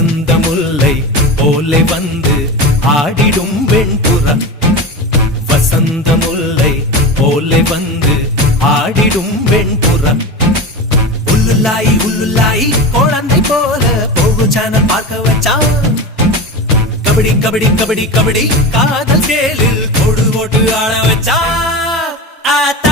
வசந்த முல்லை போலே வந்து ஆடிடும் வெண்புறா. வசந்த முல்லை போலே வந்து ஆடிடும் வெண்புறா. உள்ளுல்லாய் உள்ளுல்லாய் குழந்தை போல போகு சேனல் பார்க்க வச்சான். கபடி கபடி கபடி கபடி காதல் சேலில் கொடு போட்டு ஆட வச்சா.